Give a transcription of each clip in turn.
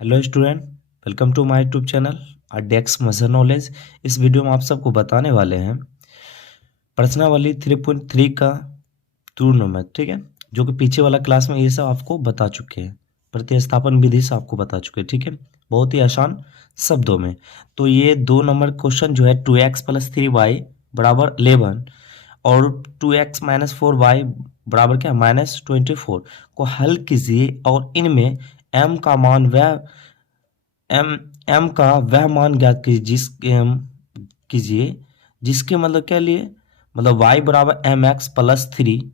Hello student, welcome to my YouTube channel Dex Major knowledge. इस video में आप सबको बताने वाले हैं प्रश्नावली 3.3 का ट्रिग्नोमेट्री, ठीक है, जो कि पीछे वाला क्लास में ये सब आपको बता चुके हैं। प्रतिस्थापन विधि से आपको बता चुके हैं, ठीक है, बहुत ही आसान शब्दों में। तो ये 2 नंबर क्वेश्चन जो है 2x + 3y बराबर 11 और 2x - 4y बराबर क्या -24 को हल कीजिए और इनमें m का मान वह एम एम का वह मान ज्ञात कीजिए जिसके मतलब क्या लिए मतलब y बराबर mx + 3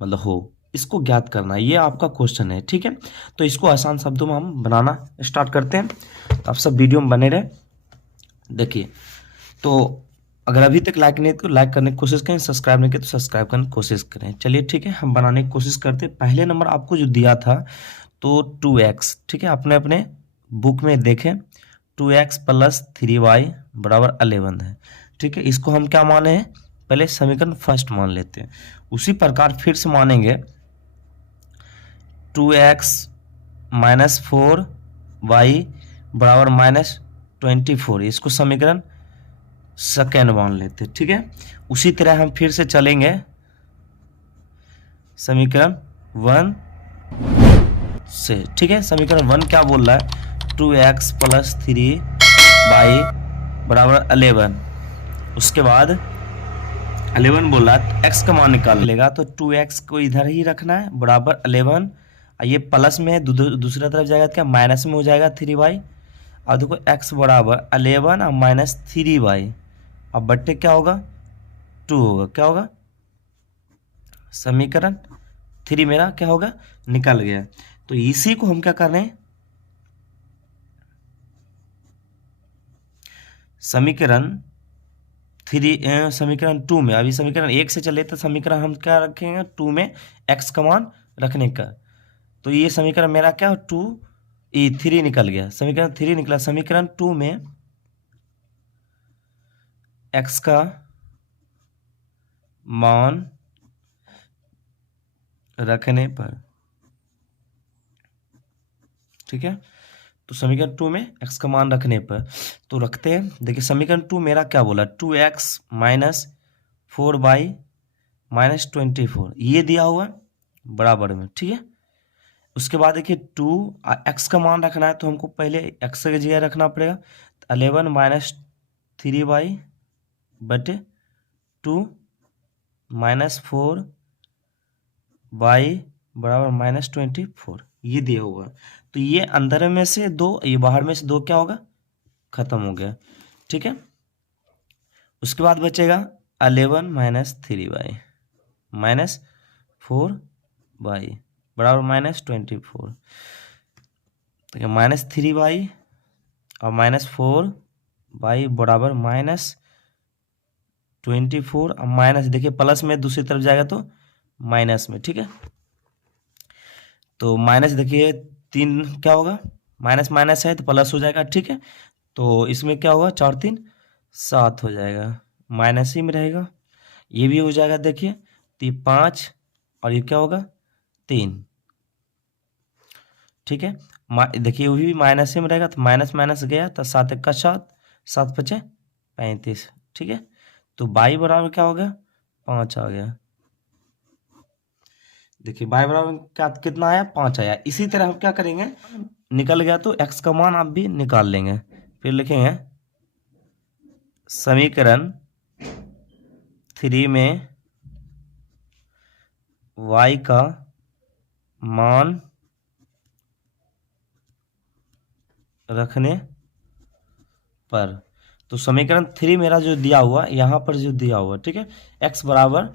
मतलब हो। इसको ज्ञात करना है, ये आपका क्वेश्चन है, ठीक है। तो इसको आसान शब्दों में हम बनाना स्टार्ट करते हैं। तो आप सब वीडियो में बने रहे। देखिए, तो अगर अभी तक लाइक नहीं तो लाइक करने की कोशिश करें, सब्सक्राइब नहीं किया तो सब्सक्राइब करने की कोशिश करें। चलिए ठीक है, हम बनाने की कोशिश करते हैं। पहले नंबर आपको जो दिया था तो 2x, ठीक है, आपने अपने बुक में देखें 2x + 3y बराबर 11 है, ठीक है। इसको हम क्या माने हैं, पहले समीकरण फर्स्ट मान लेते हैं। उसी प्रकार फिर से मानेंगे 2x - 4y बराबर -24, इसको समीकरण सेकेंड मान लेते हैं, ठीक है। उसी तरह हम फिर से चलेंगे समीकरण 1 से, ठीक है। समीकरण 1 क्या बोल रहा है, 2x + 3y बराबर 11। उसके बाद 11 बोल रहा है x का मान निकाल लेगा, तो 2x को इधर ही रखना है बराबर 11। ये प्लस में है, दूसरा तरफ जाएगा तो क्या माइनस में हो जाएगा 3y। और देखो x बराबर 11 और -3y, अब बट्टे क्या होगा 2 होगा, क्या होगा समीकरण 3 मेरा क्या होगा निकल गया। तो इसी को हम क्या कर रहे हैं, समीकरण 2 में, अभी समीकरण 1 से चले तो समीकरण हम क्या रखेंगे 2 में x का मान रखने का। तो ये समीकरण मेरा क्या 3 निकल गया, समीकरण 3 निकला। समीकरण 2 में x का मान रखने पर, ठीक है। तो समीकरण 2 में x का मान रखने पर तो रखते हैं। देखिए समीकरण 2 मेरा क्या बोला 2x - 4y -24 ये दिया हुआ है बराबर में, ठीक है। उसके बाद देखिए 2 x का मान रखना है तो हमको पहले x की जगह रखना पड़ेगा। 11 - 3y बटे 2 -4y बराबर -24 ये दिया हुआ है। तो ये अंदर में से 2, ये बाहर में से 2 क्या होगा खत्म हो गया, ठीक है। उसके बाद बचेगा 11 - 3y -4y बराबर -24। तो -3y और -4y बराबर -24 और माइनस देखिए प्लस में दूसरी तरफ जाएगा तो माइनस में, ठीक है। तो माइनस देखिए 3 क्या होगा, माइनस माइनस है तो प्लस हो जाएगा, ठीक है। तो इसमें क्या होगा 4 3 7 हो जाएगा, माइनस ही में रहेगा। ये भी हो जाएगा देखिए, तो ये 5 और ये क्या होगा 3, ठीक है। देखिए वो भी माइनस ही में रहेगा, तो माइनस माइनस गया तो 7 1 का 7, 7 5 35, ठीक है। तो बाई बराबर क्या हो गया 5 आ गया। देखिए बाई बराबर क्या कितना आया 5 आया। इसी तरह हम क्या करेंगे, निकल गया तो x का मान आप भी निकाल लेंगे। फिर लिखेंगे समीकरण 3 में y का मान रखने पर, तो समीकरण 3 मेरा जो दिया हुआ यहाँ पर जो दिया हुआ, ठीक है, x बराबर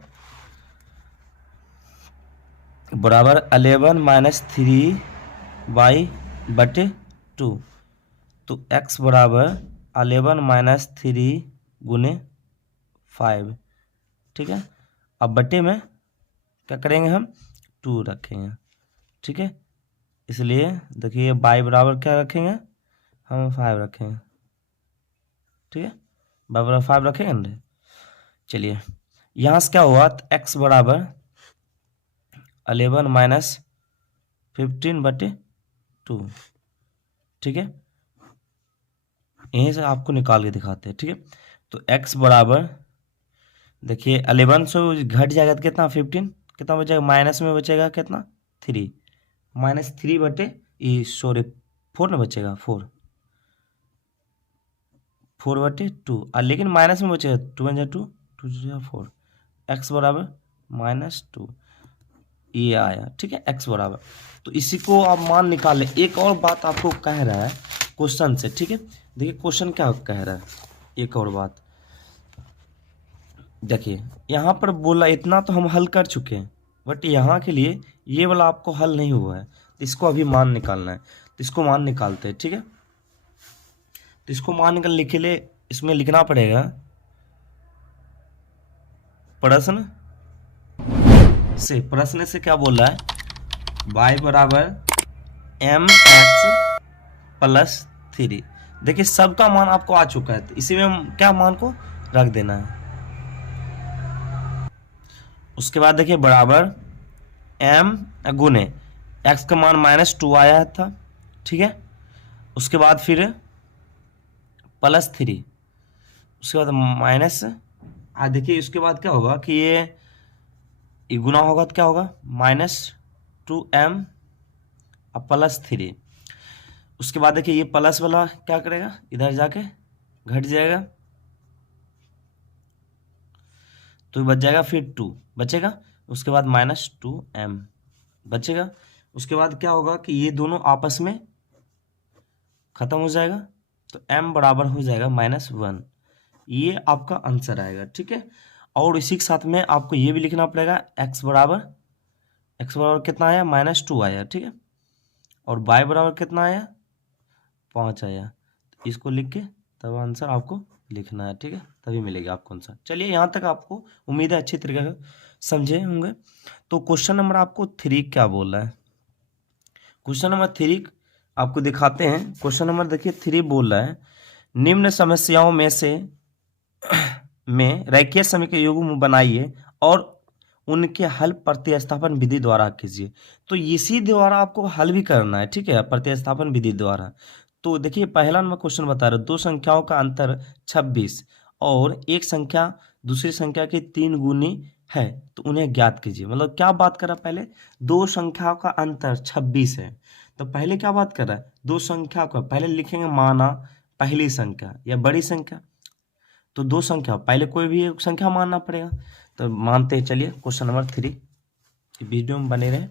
11 - 3y बटे 2। तो x बराबर 11 - 3 गुने 5, ठीक है। अब बटे में क्या करेंगे हम 2 रखेंगे, ठीक है। इसलिए देखिए बाई बराबर क्या रखेंगे हम 5 रखेंगे, ठीक है, बाई बराबर 5 रखेंगे ना। चलिए यहाँ से क्या हुआ, x बराबर 11 - 15 बटे 2, ठीक है, यहीं से आपको निकाल के दिखाते हैं। ठीक है, तो x बराबर देखिए 11 से घट जाएगा तो कितना 15, कितना बचेगा माइनस में बचेगा कितना 3, -3 बटे सॉरी 4 ना बचेगा 4 बटे 2, लेकिन माइनस में बचेगा 2 1 2 2 4, x बराबर -2 ये आया। ठीक है, x बराबर, तो इसी को आप मान निकाल लें। एक और बात आपको कह रहा है क्वेश्चन से। ठीक है, देखिए क्वेश्चन क्या कह रहा है, एक और बात देखिए, यहाँ पर बोला इतना तो हम हल कर चुके हैं, बट यहाँ के लिए ये वाला आपको हल नहीं हुआ है, तो इसको अभी मान निकालना है। तो इसको मान निकालते हैं। ठीक है, तो इसको मान निकालने के लिए इसमें लिखना पड़ेगा प्रश्न से क्या बोल रहा है, y बराबर mx प्लस 3। देखिए सबका मान आपको आ चुका है, तो इसी में हम क्या मान को रख देना है। उसके बाद देखिए बराबर m गुने x का मान -2 आया था। ठीक है, उसके बाद फिर +3, उसके बाद माइनस, देखिए उसके बाद क्या होगा कि ये गुना होगा तो क्या होगा -2m +3। उसके बाद देखिए ये प्लस वाला क्या करेगा, इधर जाके घट जाएगा, तो बच जाएगा फिर 2 बचेगा, उसके बाद -2m बचेगा। उसके बाद क्या होगा कि ये दोनों आपस में खत्म हो जाएगा, तो m बराबर हो जाएगा -1। ये आपका आंसर आएगा। ठीक है, और इसी के साथ में आपको ये भी लिखना पड़ेगा x बराबर कितना आया -2 आया। ठीक है, और y बराबर कितना आया 5 आया। तो इसको लिख के तब आंसर आपको लिखना है। ठीक है, तभी मिलेगा आपको आंसर। चलिए यहाँ तक आपको उम्मीद है अच्छी तरीके से समझे होंगे। तो क्वेश्चन नंबर आपको 3 क्या बोल रहा है, क्वेश्चन नंबर 3 आपको दिखाते हैं। क्वेश्चन नंबर देखिए 3 बोल रहा है, निम्न समस्याओं में से में रेखीय समीकरण युग्म बनाइए और उनके हल प्रतिस्थापन विधि द्वारा कीजिए। तो इसी द्वारा आपको हल भी करना है। ठीक है, प्रतिस्थापन विधि द्वारा। तो देखिए पहला नंबर क्वेश्चन बता रहा है, दो संख्याओं का अंतर 26 और एक संख्या दूसरी संख्या के 3 गुनी है, तो उन्हें ज्ञात कीजिए। मतलब क्या बात कर रहा है, पहले दो संख्याओं का अंतर 26 है, तो पहले क्या बात कर रहा है, दो संख्या को पहले लिखेंगे माना पहली संख्या या बड़ी संख्या, तो दो संख्या पहले कोई भी एक संख्या मानना पड़ेगा। तो मानते हैं, चलिए क्वेश्चन नंबर 3 वीडियो में बने रहे।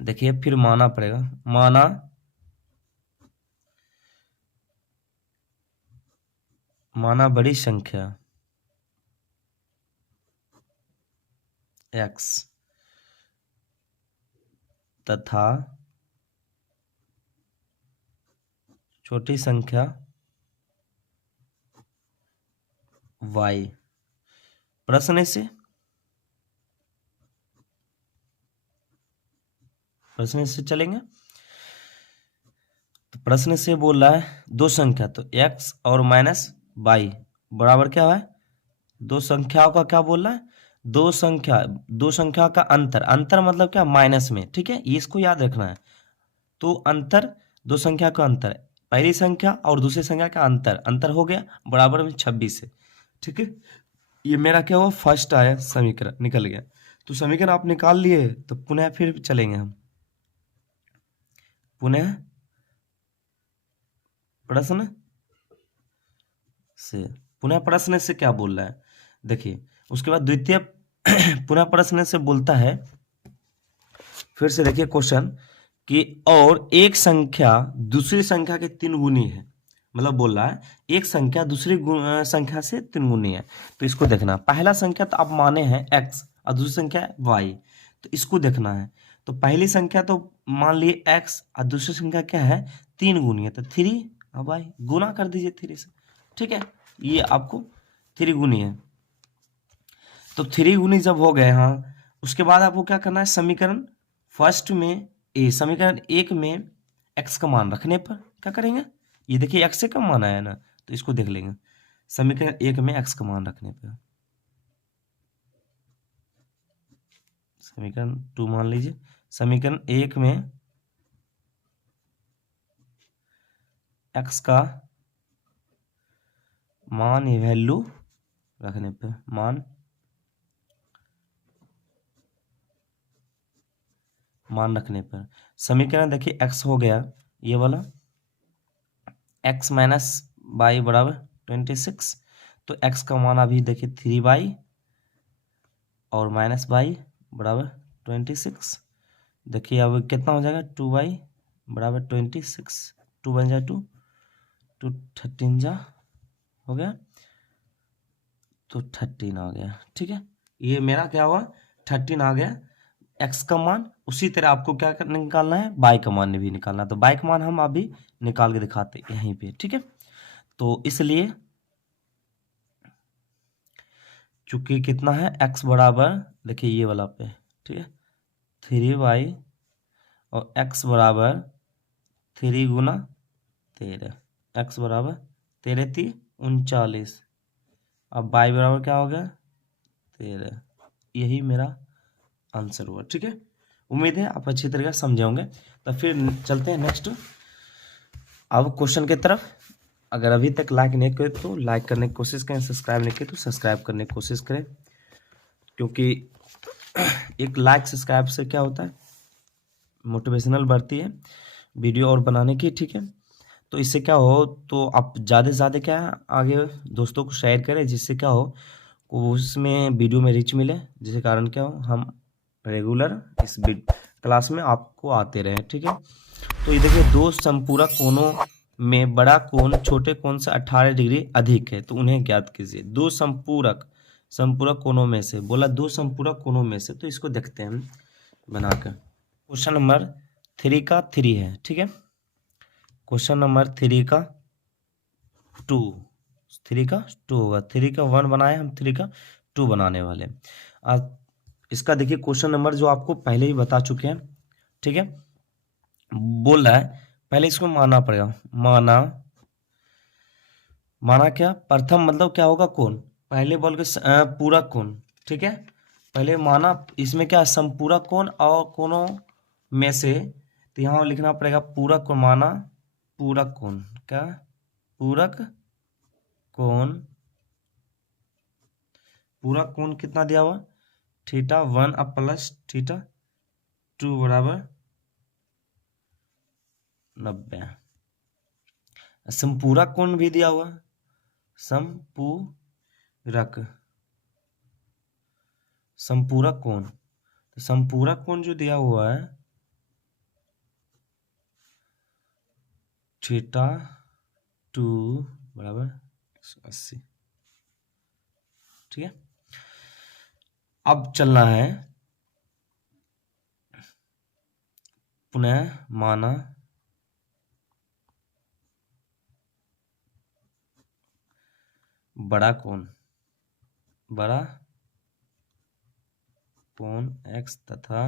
देखिए फिर माना पड़ेगा, माना बड़ी संख्या x तथा छोटी संख्या y। प्रश्न से चलेंगे। तो प्रश्न से बोल रहा है दो संख्या, तो x और -y बराबर क्या है, दो संख्याओं का क्या बोल रहा है, दो संख्या का अंतर मतलब क्या माइनस में। ठीक है, ये इसको याद रखना है। तो अंतर, दो संख्या का अंतर, पहली संख्या और दूसरी संख्या का अंतर हो गया बराबर में 26 है। ठीक है, ये मेरा क्या हुआ फर्स्ट आया समीकरण निकल गया। तो समीकरण आप निकाल लिए, तो पुनः फिर चलेंगे हम पुनः प्रश्न से क्या बोल रहा है, देखिए उसके बाद द्वितीय पुनः प्रश्न से बोलता है, फिर से देखिए क्वेश्चन कि और एक संख्या दूसरी संख्या के 3 गुनी है। मतलब बोल रहा है एक संख्या दूसरी संख्या से 3 गुनी है। तो इसको देखना, पहला संख्या तो आप माने हैं x और दूसरी संख्या है y, तो इसको देखना है। तो पहली संख्या तो मान लिए x और दूसरी संख्या क्या है 3 गुनी है, तो 3 और y गुना कर दीजिए 3 से। ठीक है, ये आपको 3 गुनी है। तो 3 गुनी जब हो गए, हाँ, उसके बाद आपको क्या करना है, समीकरण फर्स्ट में समीकरण 1 में x का मान रखने पर क्या करेंगे, ये देखिए x से कम मान आया ना, तो इसको देख लेंगे। समीकरण 1 में x का मान रखने पर समीकरण 2 मान लीजिए, समीकरण 1 में एक्स का मान या वैल्यू रखने पे मान रखने पर समीकरण देखिए एक्स हो गया ये वाला, एक्स माइनस वाई बराबर 26। तो एक्स का मान अभी देखिए 3y और माइनस वाई बराबर 26। देखिए अब कितना हो जाएगा 2y बराबर 26, 2 बन जाए 2, 2 13 जा हो गया तो 13 आ गया। ठीक है, ये मेरा क्या हुआ 13 आ गया एक्स का मान। उसी तरह आपको क्या निकालना है, बाई का मान भी निकालना है। तो बाई का मान हम अभी निकाल के दिखाते हैं यहीं पे। ठीक है, तो इसलिए चूंकि कितना है एक्स बराबर देखिए ये वाला पे, ठीक है 3y और एक्स बराबर 3 गुना 13, एक्स बराबर 13 3 39। अब y बराबर क्या हो गया 13। यही मेरा आंसर हुआ। ठीक है, उम्मीद है आप अच्छी तरीके से समझे होंगे। तो फिर चलते हैं नेक्स्ट अब क्वेश्चन की तरफ। अगर अभी तक लाइक नहीं करे तो लाइक करने की कोशिश करें, सब्सक्राइब नहीं किए तो सब्सक्राइब करने की कोशिश करें, क्योंकि एक लाइक सब्सक्राइब से क्या होता है मोटिवेशनल बढ़ती है वीडियो और बनाने की। ठीक है, तो इससे क्या हो तो आप ज़्यादा से ज़्यादा क्या है आगे दोस्तों को शेयर करें, जिससे क्या हो उसमें वीडियो में रीच मिले, जिसके कारण क्या हो हम रेगुलर इस क्लास में आपको आते रहे। ठीक है, तो ये देखिए दो संपूरक कोणों में बड़ा कोण छोटे कोण से 18 डिग्री अधिक है, तो उन्हें ज्ञात कीजिए। दो संपूरक संपूरक कोणों में से, बोला दो संपूरक कोणों में से, तो इसको देखते हैं हम बनाकर। क्वेश्चन नंबर 3 का 3 है। ठीक है, क्वेश्चन नंबर 3 का 2, 3 का 2 होगा। 3 का 1 बनाए हम, 3 का 2 बनाने वाले। आज इसका देखिए क्वेश्चन नंबर जो आपको पहले ही बता चुके हैं। ठीक है, बोल रहा है पहले इसको मानना पड़ेगा। माना क्या प्रथम मतलब क्या होगा कोण, पहले बोल के पूरक कोण। ठीक है, पहले माना इसमें क्या संपूरक कोण और कोणों में से, तो यहाँ लिखना पड़ेगा पूरक कोण। माना पूरक कोण, क्या पूरक कोण, पूरक कोण कितना दिया हुआ थीटा 1 अब प्लस थीटा 2 बराबर 90। संपूरक कोण भी दिया हुआ, संपूरक संपूरक कोण, तो संपूरक कोण जो दिया हुआ है थीटा 2 बराबर 180। ठीक है, अब चलना है पुनः माना बड़ा कोण x तथा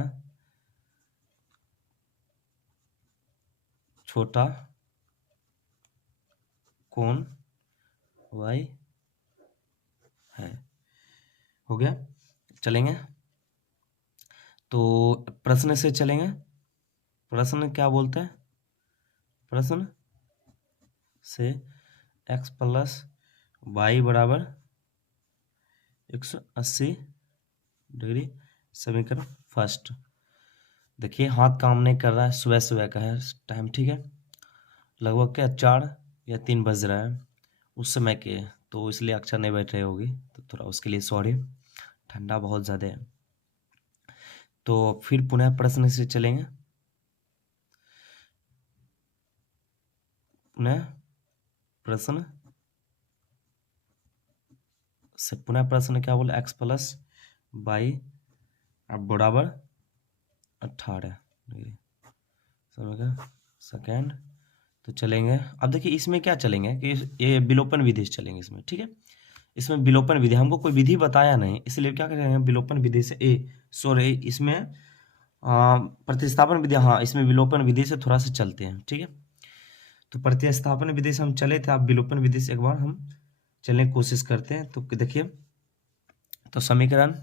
छोटा कोण y है। हो गया, चलेंगे तो प्रश्न से चलेंगे। प्रश्न क्या बोलते हैं, प्रश्न से x प्लस वाई बराबर 180 डिग्री समीकरण फर्स्ट। देखिए हाथ काम नहीं कर रहा है, सुबह सुबह का है टाइम। ठीक है, लगभग क्या 4 या 3 बज रहा है उस समय के, तो इसलिए अक्षर नहीं बैठ रही होगी, तो थोड़ा उसके लिए सॉरी, ठंडा बहुत ज़्यादा है। तो फिर पुनः प्रश्न से चलेंगे। पुनः प्रश्न से, पुनः प्रश्न क्या बोला x प्लस वाई अब बराबर 18 डिग्री सेकेंड। तो चलेंगे अब देखिए इसमें क्या चलेंगे कि ये विलोपन विधि से चलेंगे इसमें। ठीक है, इसमें विलोपन विधि हमको कोई विधि बताया नहीं, इसलिए क्या करेंगे विलोपन विधि से सॉरी इसमें प्रतिस्थापन विधि, हाँ इसमें विलोपन विधि से थोड़ा सा चलते हैं। ठीक है, तो प्रतिस्थापन विधि से हम चले थे, आप विलोपन विधि से एक बार हम चलने की कोशिश करते हैं। तो देखिए तो समीकरण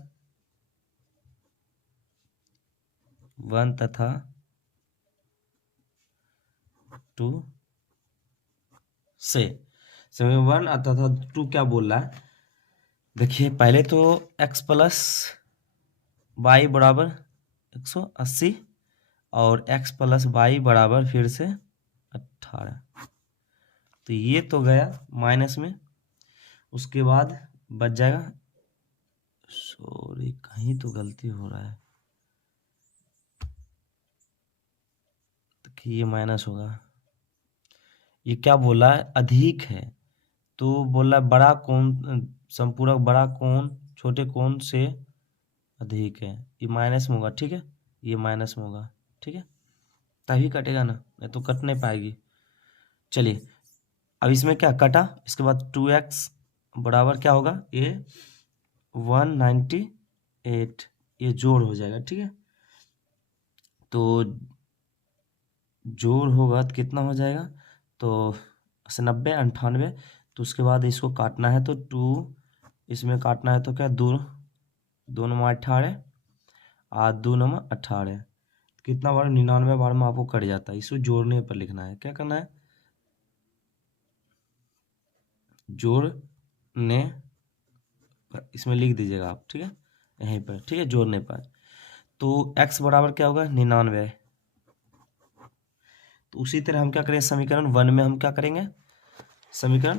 1 तथा 2 से। समीकरण 1 तथा 2 क्या बोल रहा है, देखिए पहले तो x प्लस वाई बराबर 180 और x प्लस वाई बराबर फिर से 18, तो ये तो गया माइनस में। उसके बाद बच जाएगा, सॉरी कहीं तो गलती हो रहा है, तो ये माइनस होगा। ये क्या बोला है, अधिक है, तो बोला बड़ा कोण संपूरक बड़ा कोण छोटे कोण से अधिक है, ये माइनस में होगा, ठीक है, ये माइनस में होगा, ठीक है, तभी कटेगा ना, नहीं तो कट नहीं पाएगी। चलिए अब इसमें क्या कटा, इसके बाद 2x बराबर क्या होगा, ये 198, ये जोड़ हो जाएगा, ठीक है, तो जोड़ होगा तो कितना हो जाएगा, तो 90 98, तो उसके बाद इसको काटना है तो 2 इसमें काटना है तो क्या, 2 नंबर 18 और 2 नंबर 18, कितना बार 99 बार में आपको कट जाता है। इसको जोड़ने पर लिखना है, क्या करना है, जोड़ने पर इसमें लिख दीजिएगा आप, ठीक है, यहीं पर, ठीक है, जोड़ने पर। तो x बराबर क्या होगा 99, तो उसी तरह हम क्या करेंगे, समीकरण 1 में हम क्या करेंगे, समीकरण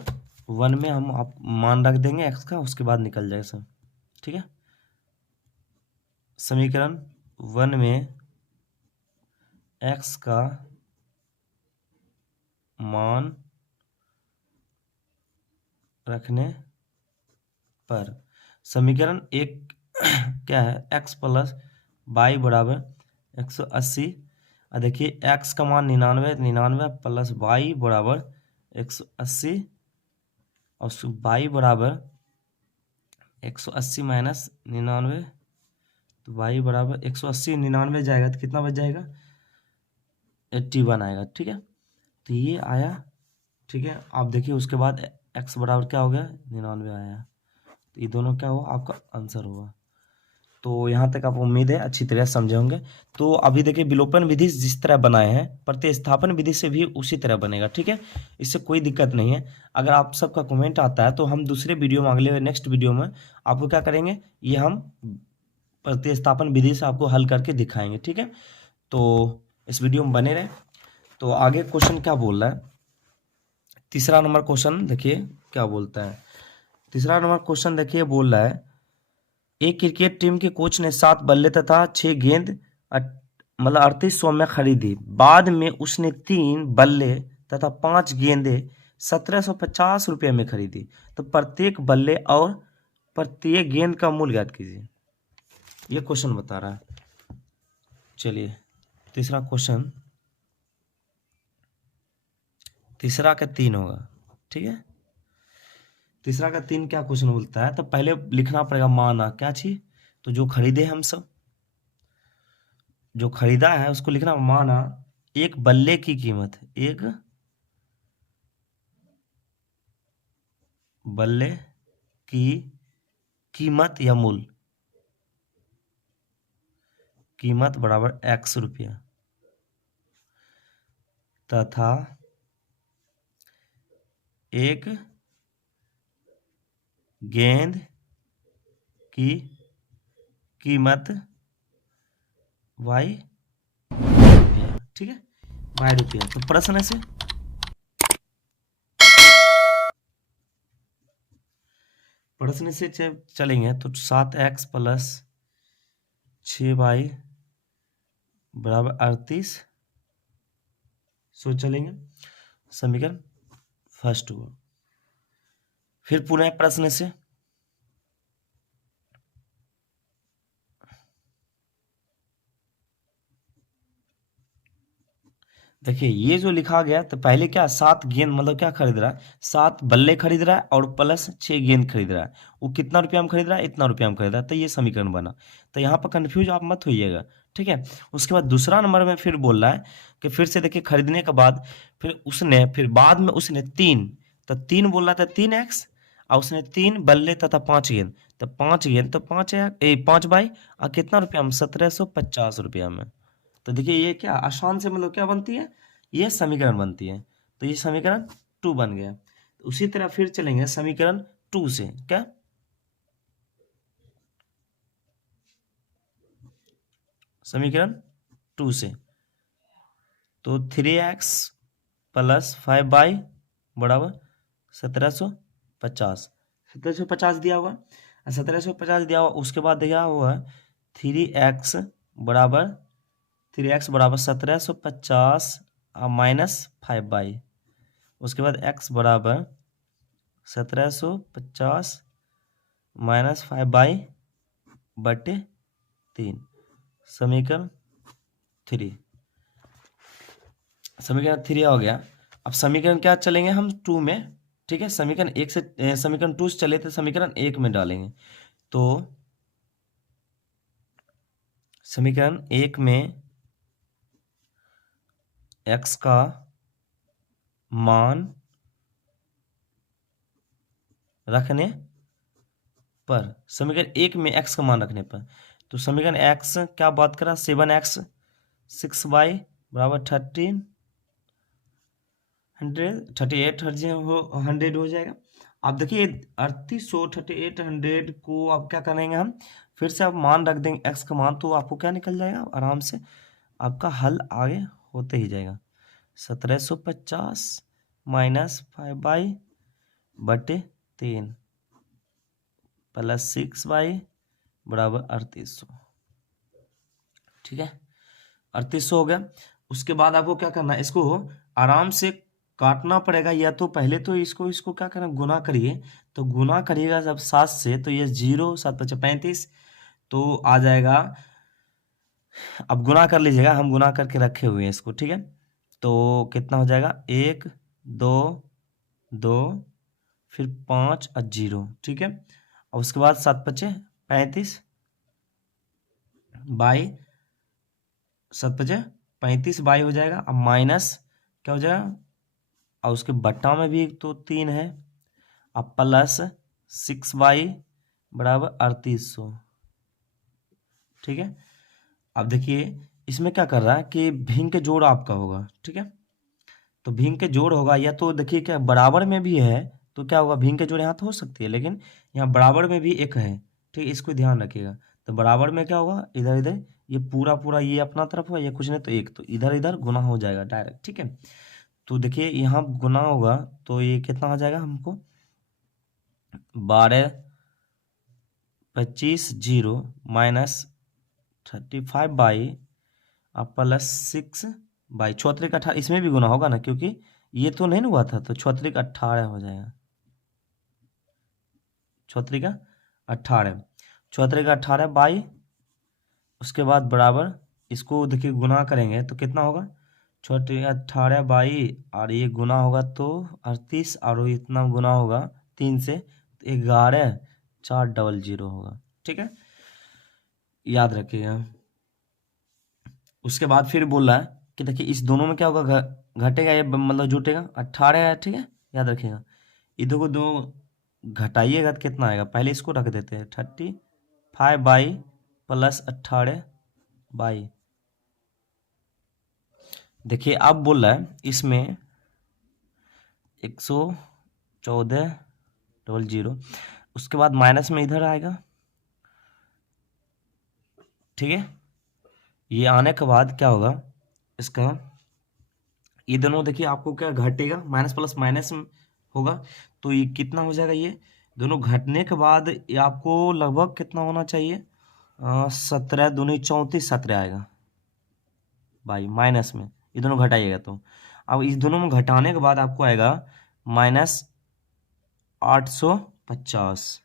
1 में हम आप मान रख देंगे x का, उसके बाद निकल जाएगा सब, ठीक है। समीकरण 1 में x का मान रखने पर समीकरण 1 क्या है, x प्लस वाई बराबर 180, और देखिए x का मान 99 प्लस वाई बराबर 180 और वाई बराबर 180 माइनस 99, तो वाई बराबर 180 99 जाएगा तो कितना बच जाएगा, 81 आएगा, ठीक है, तो ये आया, ठीक है। आप देखिए उसके बाद x बराबर क्या हो गया 99 आया, तो ये दोनों क्या हुआ, आपका आंसर हुआ। तो यहाँ तक आप उम्मीद है अच्छी तरह समझे होंगे। तो अभी देखिए विलोपन विधि जिस तरह बनाए हैं प्रतिस्थापन विधि से भी उसी तरह बनेगा, ठीक है, इससे कोई दिक्कत नहीं है। अगर आप सबका कमेंट आता है तो हम दूसरे वीडियो में, अगले नेक्स्ट वीडियो में आपको क्या करेंगे, ये हम प्रतिस्थापन विधि से आपको हल करके दिखाएंगे, ठीक है। तो इस वीडियो में बने रहे। तो आगे क्वेश्चन क्या बोल रहा है, तीसरा नंबर क्वेश्चन देखिए क्या बोलता है। तीसरा नंबर क्वेश्चन देखिए बोल रहा है, एक क्रिकेट टीम के कोच ने 7 बल्ले तथा 6 गेंद मतलब 3800 में खरीदी। बाद में उसने 3 बल्ले तथा 5 गेंदे 1750 रुपये में खरीदी। तो प्रत्येक बल्ले और प्रत्येक गेंद का मूल्य ज्ञात कीजिए, ये क्वेश्चन बता रहा है। चलिए तीसरा क्वेश्चन, तीसरा का 3 होगा, ठीक है। तीसरा का 3 क्या क्वेश्चन बोलता है, तो पहले लिखना पड़ेगा माना क्या चीज, तो जो खरीदे हम सब, जो खरीदा है उसको लिखना माना एक बल्ले की कीमत, एक बल्ले की कीमत या मूल्य, कीमत बराबर x रुपया तथा एक गेंद की कीमत y रुपया, ठीक है, y रुपया। तो प्रश्न से चलेंगे तो 7x प्लस 6y बराबर 38 सो चलेंगे समीकरण फर्स्ट हुआ। फिर पुनः प्रश्न से देखिए ये जो लिखा गया, तो पहले क्या 7 गेंद मतलब क्या खरीद रहा है, 7 बल्ले खरीद रहा है और प्लस 6 गेंद खरीद रहा है। वो कितना रुपया में खरीद रहा है, इतना रुपया में खरीद रहा है, तो ये समीकरण बना। तो यहाँ पर कंफ्यूज आप मत होइएगा, ठीक है। उसके बाद दूसरा नंबर में फिर बोल रहा है कि फिर से देखिए खरीदने के बाद फिर बाद में उसने 3, तो 3 बोल रहा था 3x, और उसने 3 बल्ले तथा 5 गेंद, तो 5 गेंद तो 5 बाई और कितना रुपया में 1750 रुपया में। तो देखिए ये क्या आसान से मतलब क्या बनती है, ये समीकरण बनती है। तो ये समीकरण 2 बन गया। तो उसी तरह फिर चलेंगे समीकरण 2 से, क्या समीकरण 2 से, तो 3x प्लस 5y बराबर 1750, 1750 दिया हुआ, 1750 दिया हुआ। उसके बाद दिया हुआ 3x बराबर 1750 माइनस 5y। उसके बाद x बराबर 1750 माइनस 5y बटे 3, समीकरण 3, समीकरण 3 हो गया। अब समीकरण क्या चलेंगे हम 2 में, ठीक है। समीकरण 1 से समीकरण 2 से चले तो समीकरण 1 में डालेंगे। तो समीकरण 1 में x का मान रखने पर, समीकरण 1 में x का मान रखने पर, तो समीकरण x क्या बात करा, 7x 6y बराबर 100 हो जाएगा। अब देखिए 3800 को अब क्या करेंगे हम, फिर से आप मान रख देंगे x का मान, तो आपको क्या निकल जाएगा आराम से, आपका हल आगे होते ही जाएगा। 1750 माइनस 5y बटे 3 प्लस 6y बराबर 3800, ठीक है। 3800 हो गया। उसके बाद आपको क्या करना है, इसको आराम से काटना पड़ेगा, या तो पहले तो इसको क्या करना, गुना करिए। तो गुना करिएगा जब 7 से, तो ये 0 7 5 35 तो आ जाएगा। अब गुना कर लीजिएगा, हम गुना करके रखे हुए हैं इसको, ठीक है। तो कितना हो जाएगा, 1 2 2 फिर 5 और 0, ठीक है। और उसके बाद 7 5 35 बाई 7 5 35 बाई हो जाएगा। अब माइनस क्या हो जाएगा, और उसके बट्टा में भी तो 3 है, अब प्लस 6y बराबर 3800, ठीक है। अब देखिए इसमें क्या कर रहा है कि भिन्न के जोड़ आपका होगा, ठीक है। तो भिन्न के जोड़ होगा, या तो देखिए क्या बराबर में भी है, तो क्या होगा, भिन्न के जोड़ यहाँ तो हो सकती है, लेकिन यहाँ बराबर में भी एक है, ठीक है, इसको ध्यान रखिएगा। तो बराबर में क्या होगा, इधर इधर ये पूरा पूरा ये अपना तरफ होगा, ये कुछ नहीं तो एक, तो इधर इधर गुना हो जाएगा डायरेक्ट, ठीक है। तो देखिए यहाँ गुना होगा, तो ये कितना हो जाएगा हमको, 12 25 0 माइनस 35 बाई प्लस 6 बाई 34 का 18, इसमें भी गुना होगा ना, क्योंकि ये तो नहीं हुआ था, तो 34 का 18 हो जाएगा, 34 का 18, 34 का 18 बाई, उसके बाद बराबर, इसको देखिए गुना करेंगे तो कितना होगा, 18 बाई, और ये गुना होगा तो 38, और इतना गुना होगा 3 से, तो 11 400 होगा, ठीक है, याद रखिएगा। उसके बाद फिर बोल रहा है कि देखिए इस दोनों में क्या होगा, घटेगा, ये मतलब जुटेगा 18 है, ठीक है, याद रखिएगा। इधर को दो घटाइएगा तो कितना आएगा, पहले इसको रख देते हैं, 35 बाई प्लस 18 बाई। देखिए अब बोल रहा है इसमें 114 उसके बाद माइनस में इधर आएगा, ठीक है। ये आने के बाद क्या होगा इसका, ये दोनों देखिए आपको क्या घटेगा, माइनस प्लस माइनस होगा, तो ये कितना हो जाएगा, ये दोनों घटने के बाद ये आपको लगभग कितना होना चाहिए, 17 दूनी 34 17 आएगा भाई, माइनस में ये दोनों घटाइएगा। तो अब इस दोनों में घटाने के बाद आपको आएगा माइनस 850।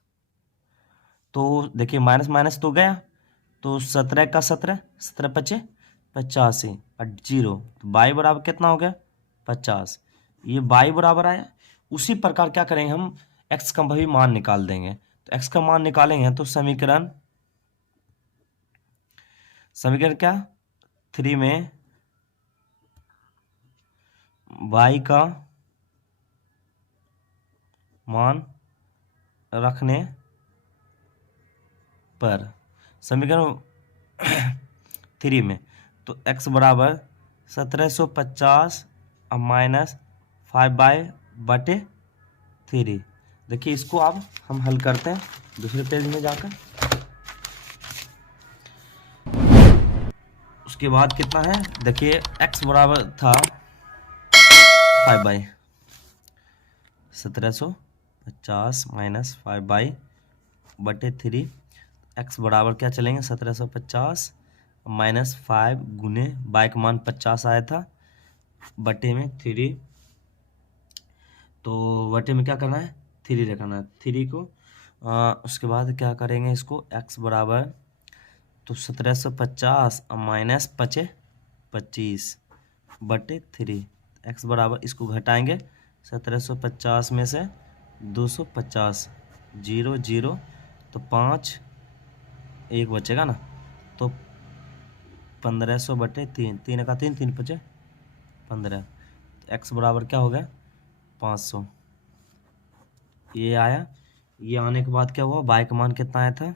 तो देखिए माइनस माइनस तो गया, तो 17 का 17 17 पचे 85 और 0, तो बाई बराबर कितना हो गया 50, ये बाई बराबर आया। उसी प्रकार क्या करेंगे हम, एक्स का भी मान निकाल देंगे। तो एक्स का मान निकालेंगे तो समीकरण क्या, 3 में y का मान रखने पर, समीकरण 3 में, तो x बराबर 1750 माइनस 5 बाई बटे 3। देखिए इसको अब हम हल करते हैं दूसरे पेज में जाकर। उसके बाद कितना है, देखिए x बराबर था 5/1750 माइनस 5/3। x बराबर क्या चलेंगे, 1750 माइनस 5 गुने बाई का मान 50 आया था, बटे में 3। तो बटे में क्या करना है, 3 रखना है, 3 को उसके बाद क्या करेंगे, इसको x बराबर तो 1750 माइनस 25 बटे 3। x बराबर इसको घटाएंगे, 1750 में से 250, 0 0 तो 5 1 बचेगा ना, तो 1500 बटे 3, 3 का 3, 3 बचे 15। तो x बराबर क्या हो गया, 500। ये आया, ये आने के बाद क्या हुआ, बाई का मान कितना आया था,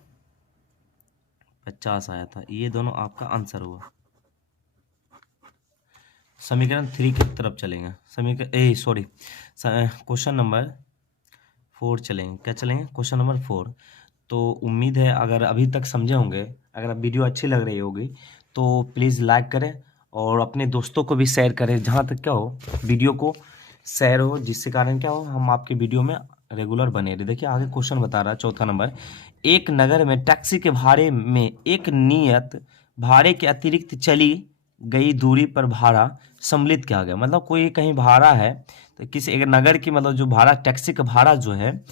50 आया था। ये दोनों आपका आंसर हुआ। समीकरण 3 की तरफ चलेंगे, क्वेश्चन नंबर 4 चलेंगे। क्या चलेंगे, क्वेश्चन नंबर 4। तो उम्मीद है अगर अभी तक समझे होंगे, अगर वीडियो अच्छी लग रही होगी तो प्लीज़ लाइक करें और अपने दोस्तों को भी शेयर करें, जहाँ तक क्या हो वीडियो को शेयर हो, जिससे कारण क्या हो हम आपके वीडियो में रेगुलर बने रहे। देखिए आगे क्वेश्चन बता रहा है, चौथा नंबर, एक नगर में टैक्सी के भाड़े में एक नियत भाड़े के अतिरिक्त चली गई दूरी पर भाड़ा सम्मिलित किया गया। मतलब कोई कहीं भाड़ा है तो किसी एक नगर की, मतलब जो भाड़ा टैक्सी का भाड़ा जो है,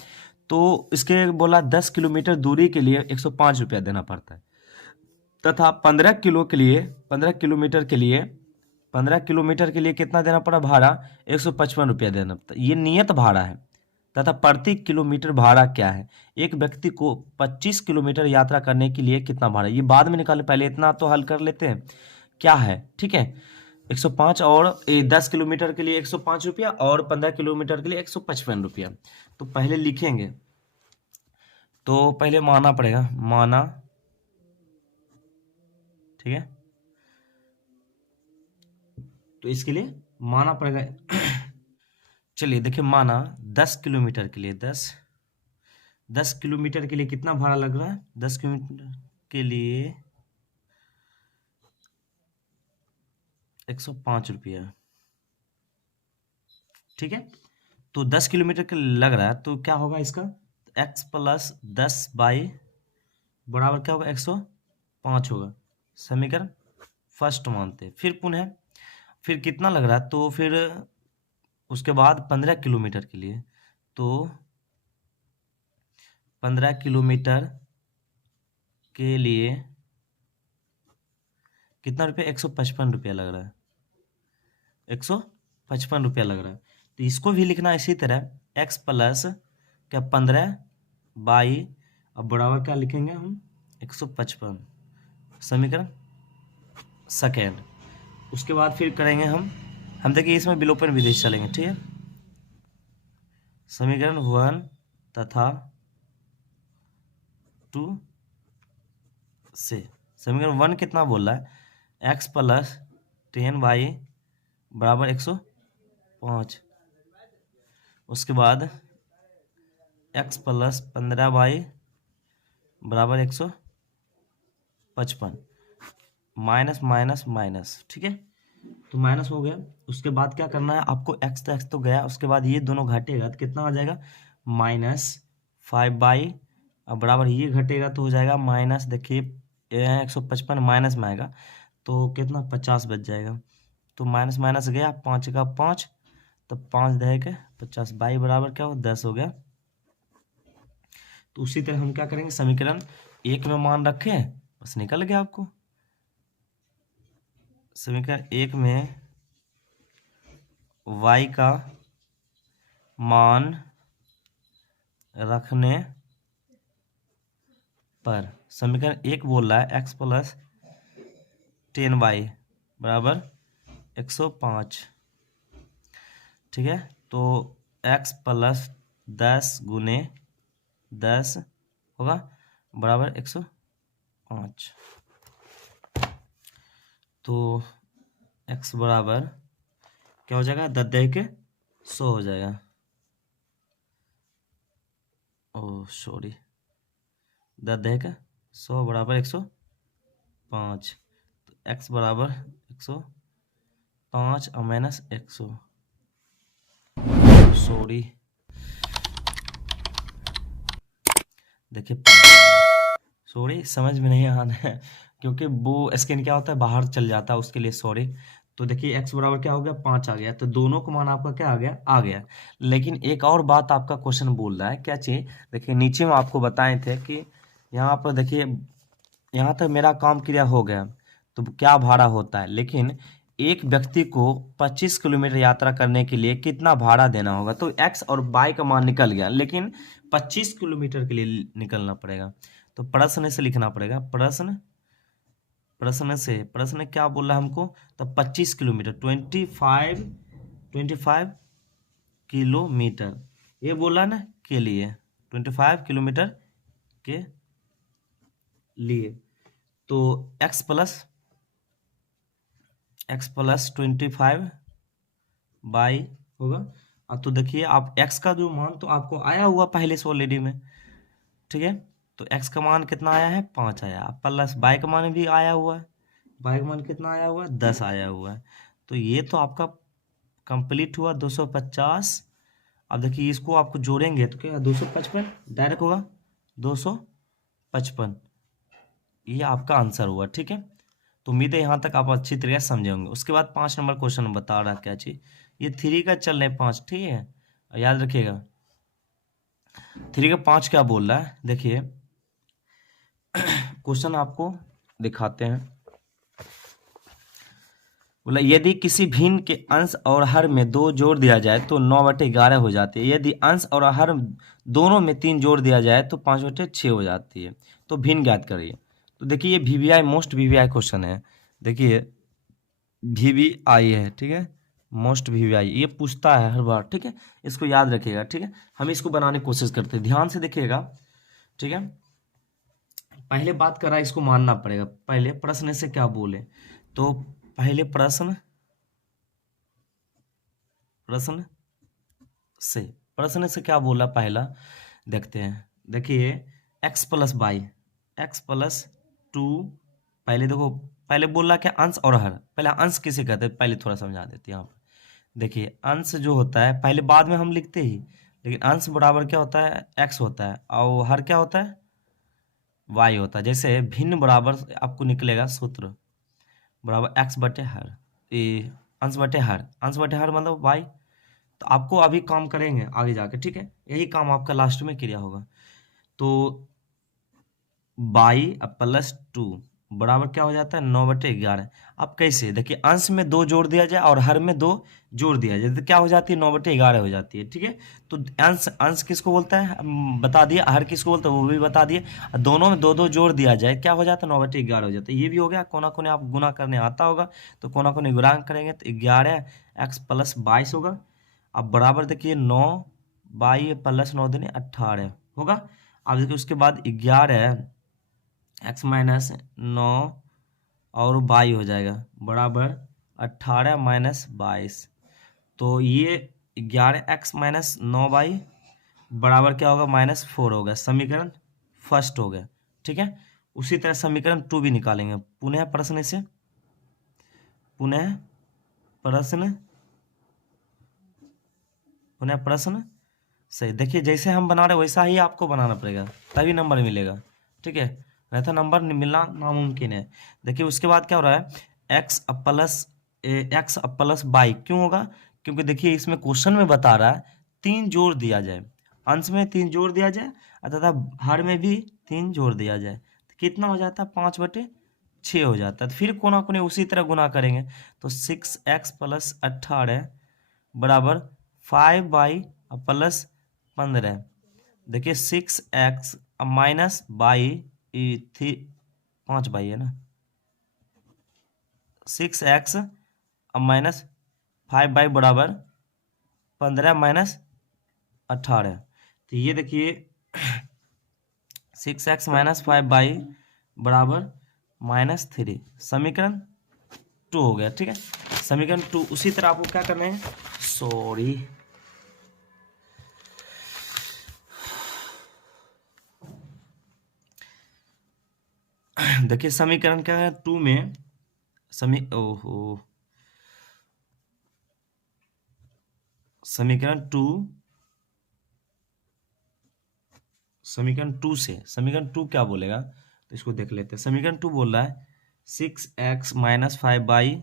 तो इसके बोला 10 किलोमीटर दूरी के लिए 105 रुपया देना पड़ता है, तथा 15 किलोमीटर के लिए कितना देना पड़ा भाड़ा, 155 रुपया देना पड़ता। ये नियत भाड़ा है। तथा प्रति किलोमीटर भाड़ा क्या है, एक व्यक्ति को 25 किलोमीटर यात्रा करने के लिए कितना भाड़ा, ये बाद में निकाले, पहले इतना तो हल कर लेते हैं क्या है, ठीक है। 105 और 10 किलोमीटर के लिए 105 रुपया और 15 किलोमीटर के लिए 155 रुपया। तो पहले लिखेंगे, तो पहले माना पड़ेगा, माना, ठीक है। तो इसके लिए माना पड़ेगा चलिए देखिए, माना 10 किलोमीटर के लिए 10 किलोमीटर के लिए कितना भाड़ा लग रहा है, 10 किलोमीटर के लिए 105 रुपया, ठीक है। तो 10 किलोमीटर के लिए लग रहा है, तो क्या होगा इसका, x प्लस 10 बाई बराबर क्या होगा, 105 होगा। समीकरण फर्स्ट मानते, फिर पुनः फिर कितना लग रहा है, तो फिर उसके बाद 15 किलोमीटर के लिए, तो 15 किलोमीटर के लिए कितना रुपया, 155 रुपया लग रहा है, 155 रुपया लग रहा है। तो इसको भी लिखना इसी तरह, x प्लस क्या 15 बाई, अब बराबर क्या लिखेंगे हम, 155, समीकरण सेकेंड। उसके बाद फिर करेंगे हम देखिए इसमें विलोपन विधि से चलेंगे, ठीक है। समीकरण 1 तथा 2 से, समीकरण 1 कितना बोल रहा है, x प्लस 10 बाई बराबर 105, उसके बाद x प्लस 15 बाई बराबर 155, माइनस माइनस माइनस, ठीक है। तो माइनस हो गया, उसके बाद क्या करना है आपको, x तो गया, उसके बाद ये दोनों घटेगा तो कितना हो जाएगा, -5 अब बराबर ये घटेगा तो हो जाएगा माइनस, देखिए 155 माइनस में आएगा तो कितना 50 बच जाएगा। तो माइनस माइनस गया, 5 का 5, तो 5 दहे के 50, बाई बराबर क्या हो 10 हो गया। तो उसी तरह हम क्या करेंगे, समीकरण 1 में मान रखें, बस निकल गया आपको। समीकरण 1 में y का मान रखने पर, समीकरण 1 बोल रहा है x प्लस 10y बराबर 105, ठीक है। तो x प्लस 10 गुने 10 होगा बराबर 105, तो x बराबर क्या हो जाएगा, 10 दे के 100 हो जाएगा, ओह सॉरी, 10 बराबर 105, तो x बराबर 105 और माइनस 100, सॉरी देखिए, सॉरी समझ में नहीं आना है क्योंकि वो स्क्रीन क्या होता है बाहर चल जाता है, उसके लिए सॉरी। तो देखिए x बराबर क्या हो गया 5 आ गया, तो दोनों का मान आपका क्या आ गया। लेकिन एक और बात आपका क्वेश्चन बोल रहा है, क्या चीज, देखिए नीचे में आपको बताए थे कि यहाँ पर देखिए यहाँ तक मेरा काम क्रिया हो गया तो क्या भाड़ा होता है, लेकिन एक व्यक्ति को 25 किलोमीटर यात्रा करने के लिए कितना भाड़ा देना होगा। तो x और y का मान निकल गया, लेकिन 25 किलोमीटर के लिए निकलना पड़ेगा, तो प्रश्न से लिखना पड़ेगा। प्रश्न क्या बोल रहा है हमको, तो 25 किलोमीटर 25 किलोमीटर ये बोला ना के लिए, 25 किलोमीटर के लिए, तो x प्लस 25 बाई होगा। अब तो देखिए आप x का जो मान तो आपको आया हुआ पहले से ऑलरेडी में, ठीक है, तो x का मान कितना आया है 5 आया, प्लस y का मान भी आया हुआ है, y का मान कितना आया हुआ है 10 आया हुआ है, तो ये तो आपका कंप्लीट हुआ 250। अब देखिए इसको आपको जोड़ेंगे तो क्या 255 डायरेक्ट होगा 255, ये आपका आंसर हुआ, ठीक है। तो उम्मीद है यहाँ तक आप अच्छी तरीके से समझे होंगे। उसके बाद 5 नंबर क्वेश्चन बता रहा है क्या चीज, ये 3 का चल रहे 5, ठीक है, याद रखिएगा 3 का 5 क्या बोल रहा है, देखिए क्वेश्चन आपको दिखाते हैं। बोला यदि किसी भिन्न के अंश और हर में 2 जोड़ दिया जाए तो 9/11 हो जाती है, यदि अंश और हर दोनों में 3 जोड़ दिया जाए तो 5/6 हो जाती है, तो भिन्न ज्ञात करिए। तो देखिए ये VVI मोस्ट VVI क्वेश्चन है, देखिए VVI है, ठीक है, मोस्ट VVI ये पूछता है हर बार, ठीक है, इसको याद रखिएगा, ठीक है। हम इसको बनाने की कोशिश करते हैं, ध्यान से देखिएगा, ठीक है। पहले बात करा इसको मानना पड़ेगा, पहले प्रश्न से क्या बोले, तो पहले प्रश्न से क्या बोला पहला देखते हैं। देखिए x plus by x plus 2, पहले देखो पहले बोला क्या अंश और हर, पहले अंश किसे कहते हैं पहले थोड़ा समझा देते हैं यहाँ पर। देखिए अंश जो होता है पहले बाद में हम लिखते ही, लेकिन अंश बराबर क्या होता है x होता है और हर क्या होता है y होता है। जैसे भिन्न बराबर आपको निकलेगा सूत्र बराबर x बटे हर, ये अंश बटे हर मतलब y। तो आपको अभी काम करेंगे आगे जाके, ठीक है, यही काम आपका लास्ट में क्रिया होगा। तो बाई प्लस 2 बराबर क्या हो जाता है 9/11। अब कैसे, देखिए अंश में 2 जोड़ दिया जाए और हर में 2 जोड़ दिया जाए तो क्या हो जाती है 9/11 हो जाती है, ठीक है। तो अंश अंश किसको बोलता है बता दिए, हर किसको बोलता है वो भी बता दिए, दोनों में 2-2 जोड़ दिया जाए क्या हो जाता है 9/11 हो जाता है। ये भी हो गया, कोना कोने आप गुना करने आता होगा तो कोना कोने गुणा करेंगे तो 11x प्लस 22 होगा। अब बराबर देखिए 9 बाई प्लस 9 दूनी 18 होगा। अब देखिए उसके बाद 11 x माइनस 9 और 22 हो जाएगा बराबर 18 माइनस 22, तो ये 11x माइनस 9y बराबर क्या होगा -4 होगा, समीकरण फर्स्ट हो गया, ठीक है। उसी तरह समीकरण 2 भी निकालेंगे, पुनः प्रश्न सही। देखिए जैसे हम बना रहे वैसा ही आपको बनाना पड़ेगा तभी नंबर मिलेगा, ठीक है, नहीं तो नंबर मिलना नामुमकिन है। देखिए उसके बाद क्या हो रहा है एक्स प्लस बाई क्यों होगा, क्योंकि देखिए इसमें क्वेश्चन में बता रहा है 3 जोड़ दिया जाए, अंश में 3 जोड़ दिया जाए तथा हर में भी 3 जोड़ दिया जाए तो कितना हो जाता है 5/6 हो जाता है। तो फिर कोना कोने उसी तरह गुना करेंगे तो 6x प्लस 18 बराबर 5 प्लस 15। देखिए 6x माइनस बाई 5 बाई है ना, 6x माइनस 5 बाई बराबर 15 माइनस 18, तो ये देखिए 6x माइनस 5 बाई बराबर -3, समीकरण 2 हो गया, ठीक है। समीकरण 2 उसी तरह आपको क्या करना है, सॉरी देखिए समीकरण क्या है, टू में ओहो, समीकरण टू से समीकरण टू क्या बोलेगा, तो इसको देख लेते हैं। समीकरण टू बोल रहा है 6x-5y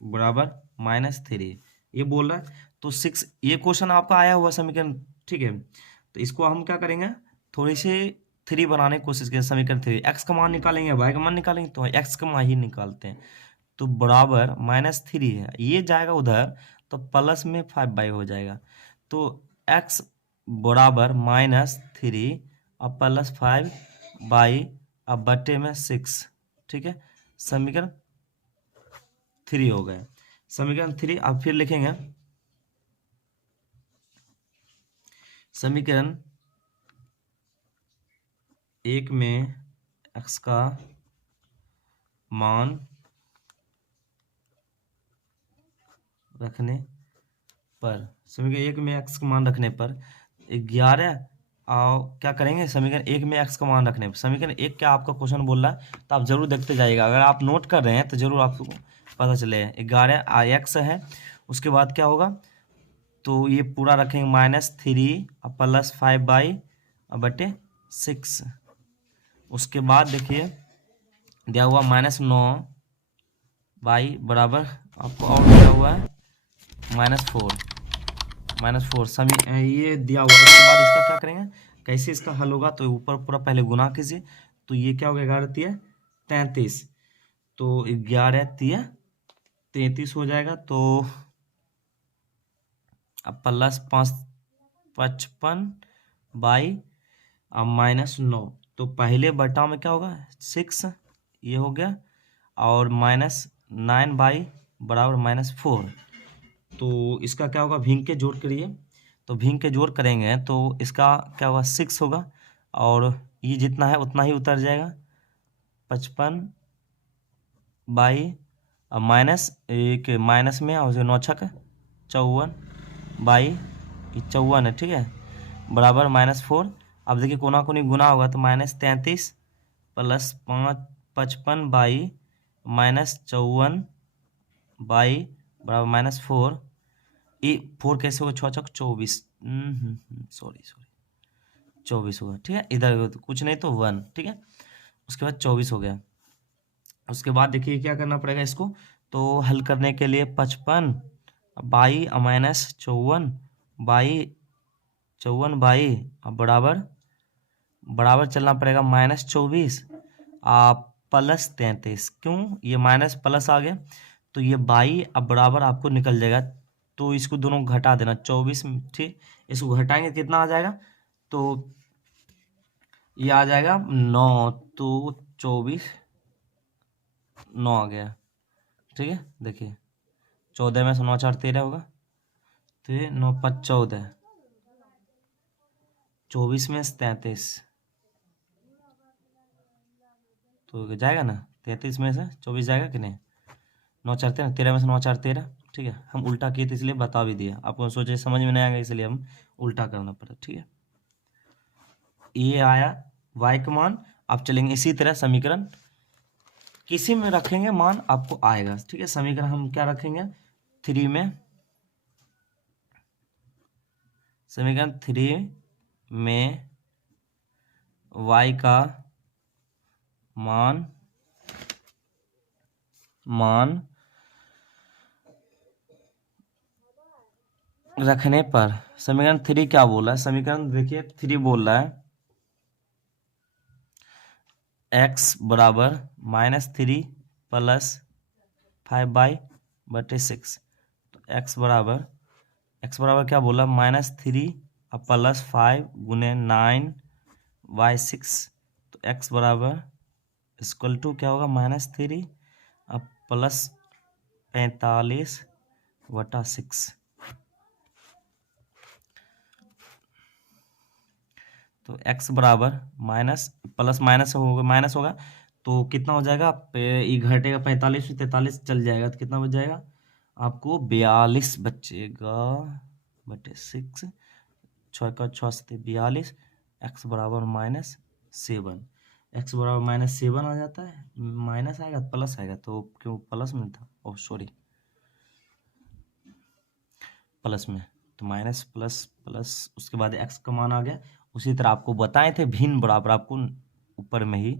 बराबर -3, ये बोल रहा है। तो 6, ये क्वेश्चन आपका आया हुआ समीकरण, ठीक है। तो इसको हम क्या करेंगे, थोड़ी सी 3 बनाने की कोशिश करें। समीकरण 3, एक्स का मान निकालेंगे, वाई का मान निकालेंगे, तो एक्स का मान ही निकालते हैं। तो बराबर -3 है, ये जाएगा उधर, तो प्लस में 5y हो जाएगा। तो x बराबर -3 और +5y अब बटे में 6, ठीक है। समीकरण 3 हो गए। समीकरण 3 अब फिर लिखेंगे, समीकरण 1 में x का मान रखने पर, समीकरण 1 में x का मान रखने पर 11, और क्या करेंगे, समीकरण 1 में x का मान रखने पर, समीकरण 1 क्या आपका क्वेश्चन बोल रहा है, तो आप जरूर देखते जाइएगा। अगर आप नोट कर रहे हैं तो जरूर आपको पता चले 11 x है, उसके बाद क्या होगा, तो ये पूरा रखेंगे -3 और +5y और बटे 6। उसके बाद देखिए दिया हुआ -9y बराबर आपको और दिया हुआ है -4 समी ये दिया हुआ। उसके बाद इसका क्या करेंगे, कैसे इसका हल होगा, तो ऊपर पूरा पहले गुना कीजिए। तो ये क्या हो गया, 11×3 = 33, तो 11×3 = 33 हो जाएगा। तो अब +5 55 अब -9, तो पहले बटा में क्या होगा 6, ये हो गया, और -9y बराबर -4। तो इसका क्या होगा, भींग के जोड़ करिए, तो भींग के जोड़ करेंगे तो इसका क्या होगा 6 होगा, और ये जितना है उतना ही उतर जाएगा 55 अब माइनस एक माइनस में, और 9 छक 54 54 है, ठीक है, बराबर -4। अब देखिए कोना कोनी गुना होगा तो -33 + 5 55 -54 बराबर -4। ये 4 कैसे होगा, 6 छक 24, सॉरी 24 होगा, ठीक है। इधर तो कुछ नहीं तो 1, ठीक है। उसके बाद 24 हो गया। उसके बाद देखिए क्या करना पड़ेगा इसको, तो हल करने के लिए 55 बाई -54 बाई अब बराबर चलना पड़ेगा -24 +33। क्यों, ये माइनस प्लस आ गया, तो ये बाई अब बराबर आपको निकल जाएगा। तो इसको दोनों घटा देना 24, ठीक, इसको घटाएंगे कितना आ जाएगा, तो ये आ जाएगा 9, तो 24 9 आ गया, ठीक है। देखिए 14 में से 9 4 13 होगा, तो ये 9 5 14, 24 में से 33, तो जाएगा ना, 33 में से 24 जाएगा कि नहीं, 9 4 13, 13 में से 9 4 13, ठीक है। हम उल्टा किए तो इसलिए बता भी दिया, आपको सोचे समझ में नहीं आएगा इसलिए हम उल्टा करना पड़ा, ठीक है। ये आया y का मान। आप चलेंगे इसी तरह समीकरण किसी में रखेंगे मान आपको आएगा, ठीक है। समीकरण हम क्या रखेंगे, 3 में, समीकरण 3 में y का मान रखने पर, समीकरण 3 क्या बोला है, समीकरण देखिए 3 बोल रहा है x बराबर -3 + 5y बटे 6। तो x बराबर क्या बोला, -3 अब +5 गुने 9/6। तो x बराबर इक्वल टू क्या होगा, -3 अब +45/6। तो x बराबर प्लस माइनस होगा, तो कितना हो जाएगा, ये घटेगा 45 से 43 चल जाएगा, तो कितना बच जाएगा आपको, 42 बचेगा बटे 6, 6 का 6 से 42, x बराबर -7। एक्स बराबर -7 आ जाता है, माइनस आएगा प्लस आएगा, तो क्यों प्लस में था, ओह सॉरी प्लस में, तो माइनस प्लस प्लस उसके बाद एक्स का मान आ गया। उसी तरह आपको बताए थे भिन्न बराबर आपको ऊपर में ही,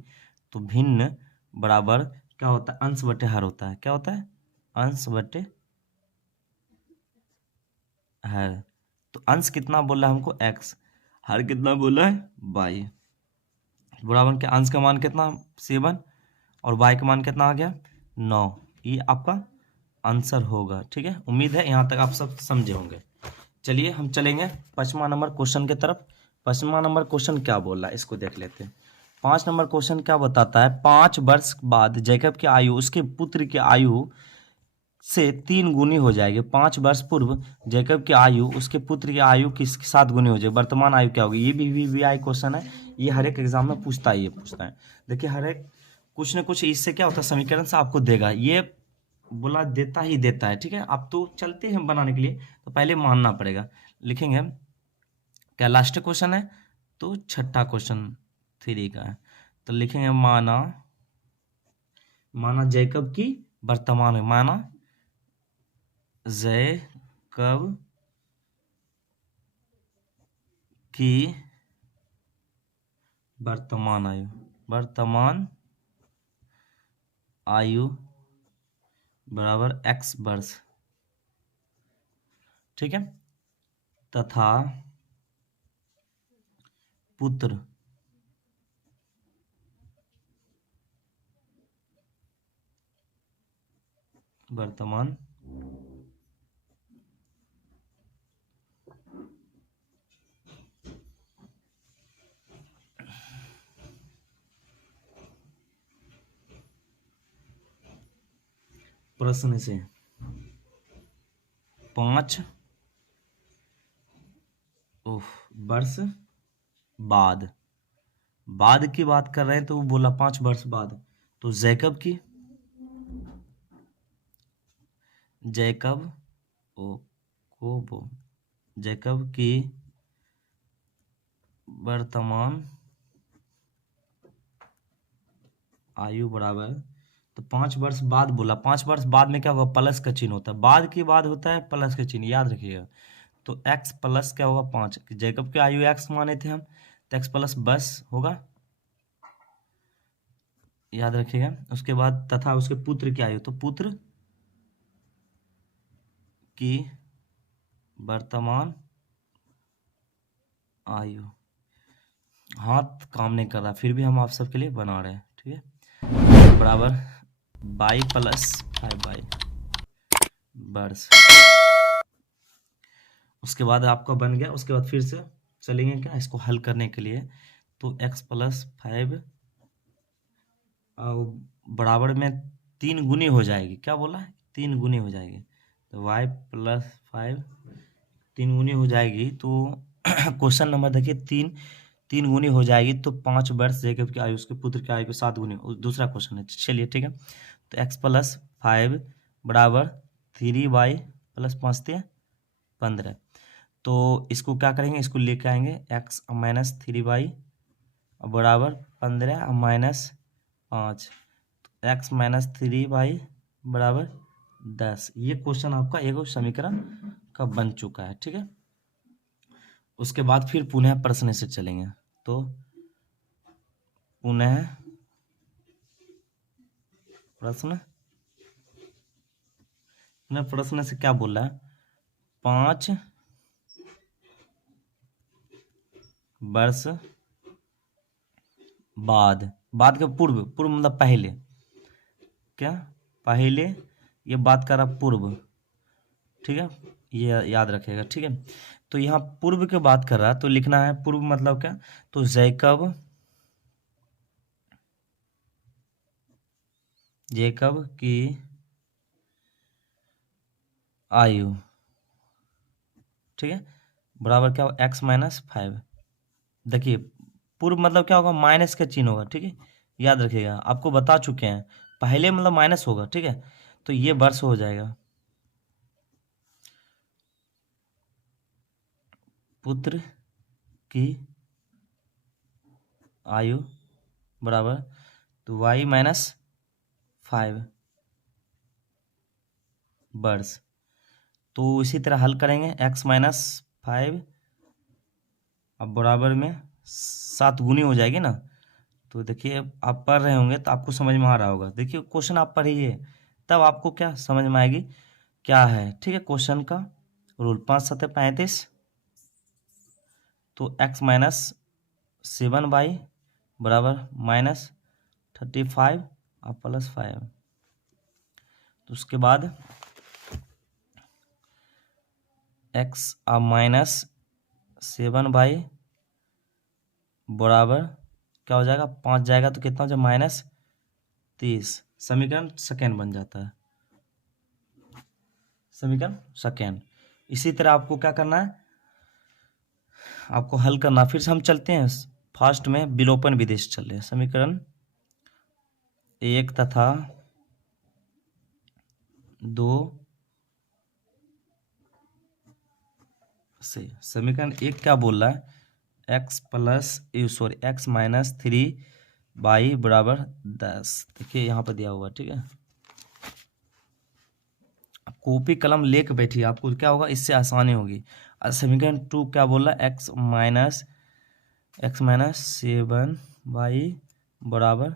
तो भिन्न बराबर क्या होता है, अंश बटे हर होता है, क्या होता है, अंश बटे हर। तो अंश कितना बोला है हमको एक्स, हर कितना बोला है वाई, बराबर के अंश का मान कितना 7 और वाई का मान कितना आ गया 9। ये आपका आंसर होगा। ठीक है, उम्मीद है यहाँ तक आप सब समझे होंगे। चलिए हम चलेंगे 5वां नंबर क्वेश्चन की तरफ। 5वां नंबर क्वेश्चन क्या बोल रहा है इसको देख लेते हैं। 5 नंबर क्वेश्चन क्या बताता है, 5 वर्ष बाद जैकब की आयु उसके पुत्र की आयु से 3 गुनी हो जाएगी। 5 वर्ष पूर्व जैकब की आयु उसके पुत्र की आयु की 7 गुनी हो जाएगी, वर्तमान आयु क्या होगी। ये भी आई क्वेश्चन है, ये हर एक एग्जाम में पूछता है, ये पूछता है। देखिए हर एक कुछ न कुछ इससे क्या होता है, समीकरण से आपको देगा, ये बोला देता ही देता है। ठीक है, आप तो चलते हैं बनाने के लिए, तो पहले मानना पड़ेगा। लिखेंगे क्या, लास्ट क्वेश्चन है तो छठा क्वेश्चन 3 का है, तो लिखेंगे माना, माना जैकब की वर्तमान, माना जैकब की वर्तमान आयु, वर्तमान आयु बराबर x वर्ष। ठीक है, तथा पुत्र वर्तमान प्रश्न से 5 वर्ष बाद, बाद की बात कर रहे हैं तो वो बोला 5 वर्ष बाद, तो जैकब की, जैकब ओ को वो जैकब की वर्तमान आयु बराबर, तो 5 वर्ष बाद बोला, 5 वर्ष बाद में क्या होगा, प्लस का चिन्ह होता है, बाद के बाद होता है प्लस का चिन्ह, याद रखिएगा। तो x प्लस क्या होगा 5, जैकब की आयु x माने थे हम, तो x प्लस 10 होगा, याद रखिएगा। उसके बाद तथा उसके पुत्र की आयु, तो पुत्र की वर्तमान आयु, हाथ काम नहीं कर रहा फिर भी हम आप सबके लिए बना रहे हैं। ठीक है, बराबर बाई प्लस 5 बाई वर्ष। उसके बाद आपका बन गया, उसके बाद फिर से चलेंगे क्या इसको हल करने के लिए, तो x प्लस 5 बराबर में 3 गुनी हो जाएगी, क्या बोला है 3 गुनी हो जाएगी, तो y प्लस 5 3 गुनी हो जाएगी। तो क्वेश्चन नंबर देखिए 3 गुनी हो जाएगी, तो 5 वर्ष जैकब की आयु उसके पुत्र की आयु को 7 गुनी, दूसरा क्वेश्चन है। चलिए ठीक है, तो x प्लस 5 बराबर 3y प्लस 5 15, तो इसको क्या करेंगे, इसको लेके आएंगे x माइनस 3y बराबर 15 माइनस 5, x माइनस 3y बराबर 10। ये क्वेश्चन आपका एक समीकरण का बन चुका है। ठीक है, उसके बाद फिर पुनः प्रश्न से चलेंगे, तो पुनः प्रश्न, पुनः प्रश्न से क्या बोल रहा है, 5 वर्ष बाद, बाद के पूर्व, पूर्व मतलब पहले, क्या पहले, ये बात कर रहा पूर्व। ठीक है, ये याद रखेगा। ठीक है, तो यहाँ पूर्व की बात कर रहा है, तो लिखना है पूर्व मतलब क्या, तो जैकब, जैकब की आयु, ठीक है, बराबर क्या होगा x माइनस 5। देखिए पूर्व मतलब क्या होगा, माइनस का चिन्ह होगा। ठीक है, याद रखिएगा, आपको बता चुके हैं, पहले मतलब माइनस होगा। ठीक है, तो ये वर्ष हो जाएगा, पुत्र की आयु बराबर तो y माइनस 5 वर्ष। तो इसी तरह हल करेंगे x माइनस 5, अब बराबर में 7 गुनी हो जाएगी ना। तो देखिए आप पढ़ रहे होंगे तो आपको समझ में आ रहा होगा। देखिए क्वेश्चन आप पढ़िए तब आपको क्या समझ में आएगी क्या है, ठीक है। क्वेश्चन का रूल 5 7 35, तो x माइनस 7y बराबर माइनस 35 और प्लस 5। तो उसके बाद x माइनस 7y बराबर क्या हो जाएगा, 5 जाएगा तो कितना हो जाएगा माइनस 30। समीकरण सेकेंड बन जाता है, समीकरण सेकेंड। इसी तरह आपको क्या करना है, आपको हल करना। फिर से हम चलते हैं फास्ट में, विलोपन विधि से चल रहे हैं। समीकरण 1 तथा 2 से समीकरण 1 क्या बोल रहा है, x माइनस 3y बराबर 10। देखिए यहाँ पर दिया हुआ, ठीक है। कॉपी कलम लेके बैठिए, आपको क्या होगा इससे आसानी होगी। समीकरण 2 क्या बोल रहा है, x माइनस 7y बराबर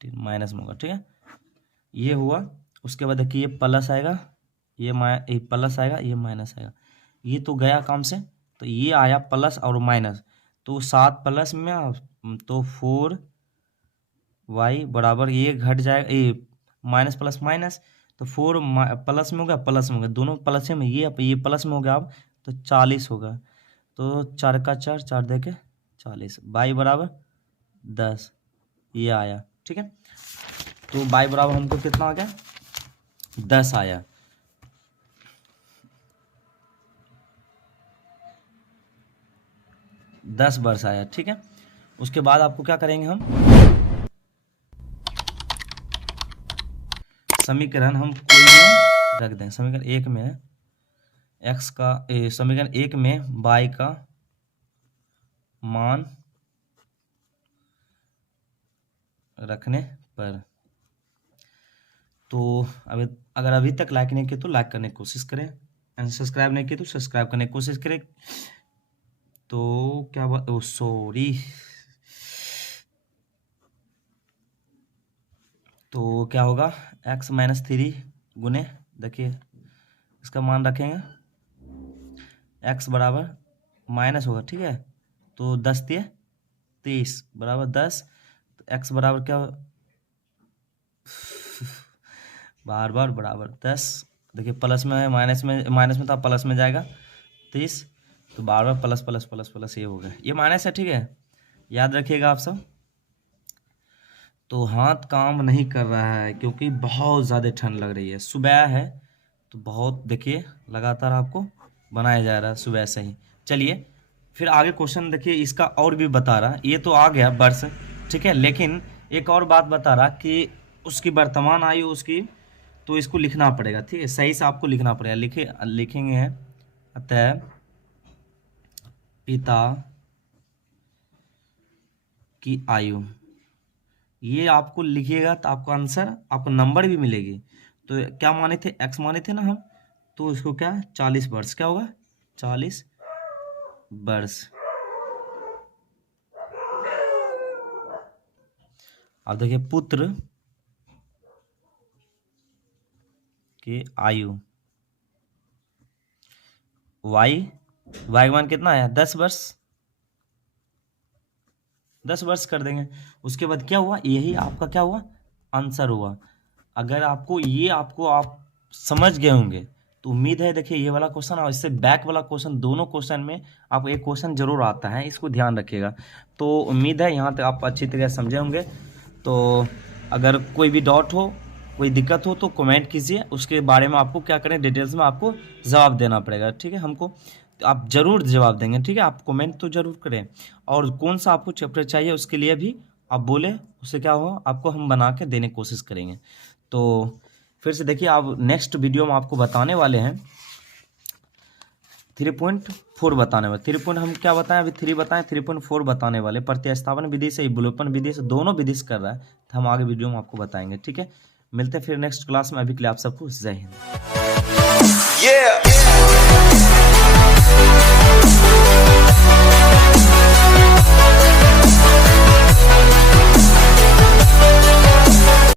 13 माइनस में होगा, ठीक है। ये हुआ। उसके बाद देखिए ये प्लस आएगा, ये प्लस आएगा, ये माइनस आएगा। ये तो गया काम से, तो ये आया प्लस और माइनस, तो 7 प्लस में तो 4y बराबर ये घट जाएगा, ये माइनस प्लस माइनस, तो 4 प्लस में हो गया, प्लस में हो गया, दोनों प्लस में, ये प्लस में हो गया अब, तो 40 होगा। तो 4 का 4, 4 दे के 40, y बराबर 10 ये आया, ठीक है। तो y बराबर हमको कितना आ गया, 10 आया। दस वर्ष आया, ठीक है। उसके बाद आपको क्या करेंगे, हम समीकरण हम कोई में रख देंगे। समीकरण 1 में x का, समीकरण 1 में y का मान रखने पर, तो अगर अभी तक लाइक नहीं किए तो लाइक करने की कोशिश करें, एंड सब्सक्राइब नहीं किए तो सब्सक्राइब करने की कोशिश करें। तो क्या बात, सॉरी, तो क्या होगा, x माइनस 3 गुने, देखिए इसका मान रखेंगे, x बराबर माइनस होगा, ठीक है। तो 10 दिए 30 बराबर 10, तो x बराबर क्या, बार बार बराबर 10। देखिए प्लस में है, माइनस में था, प्लस में जाएगा 30, तो बार बार प्लस प्लस प्लस प्लस ये हो गया, ये माइनस है, ठीक है, याद रखिएगा आप सब। तो हाथ काम नहीं कर रहा है क्योंकि बहुत ज़्यादा ठंड लग रही है, सुबह है तो बहुत, देखिए लगातार आपको बनाया जा रहा है सुबह से ही। चलिए फिर आगे क्वेश्चन देखिए, इसका और भी बता रहा, ये तो आ गया वर्ष, ठीक है, लेकिन एक और बात बता रहा कि उसकी वर्तमान आयु उसकी, तो इसको लिखना पड़ेगा, ठीक है, सही से आपको लिखना पड़ेगा। लिखेंगे, अतः पिता की आयु, ये आपको लिखिएगा तो आपको आंसर, आपको नंबर भी मिलेगी। तो क्या माने थे, x माने थे ना हम, तो इसको क्या 40 वर्ष, क्या होगा 40 वर्ष। अब देखिए पुत्र की आयु, y का मान कितना आया, 10 वर्ष, 10 वर्ष कर देंगे। उसके बाद क्या हुआ, यही आपका क्या हुआ आंसर हुआ। अगर आपको ये आप समझ गए होंगे तो उम्मीद है, देखिए ये वाला क्वेश्चन और इससे बैक वाला क्वेश्चन, दोनों क्वेश्चन में आपको एक क्वेश्चन जरूर आता है, इसको ध्यान रखिएगा। तो उम्मीद है यहाँ तक आप अच्छी तरह समझे होंगे। तो अगर कोई भी डाउट हो, कोई दिक्कत हो तो कमेंट कीजिए, उसके बारे में आपको क्या करें, डिटेल्स में आपको जवाब देना पड़ेगा, ठीक है। हमको तो आप ज़रूर जवाब देंगे, ठीक है, आप कमेंट तो ज़रूर करें। और कौन सा आपको चैप्टर चाहिए उसके लिए भी आप बोले, उससे क्या हो आपको हम बना के देने की कोशिश करेंगे। तो फिर से देखिए, आप नेक्स्ट वीडियो में आपको बताने वाले हैं 3.4 बताने वाले। 3 हम क्या बताएं, अभी 3 बताएं, 3.4 बताने वाले। प्रतिस्थापन विधि से विलोपन विधि से दोनों विधि से कर रहा है, तो हम आगे वीडियो में आपको बताएंगे। ठीक है, मिलते हैं फिर नेक्स्ट क्लास में। अभी के लिए आप सबको जय हिंद।